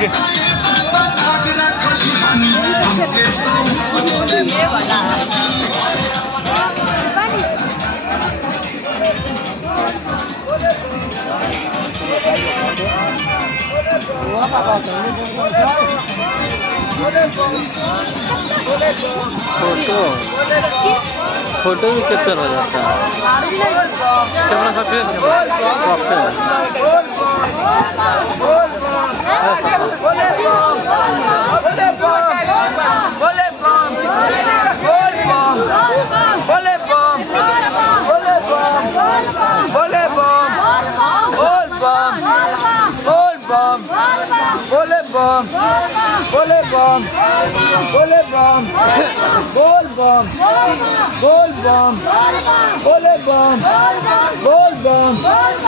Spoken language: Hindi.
देखिए फोटो फोटो भी कैप्चर हो जाता है कैमरा सफेद बोल बम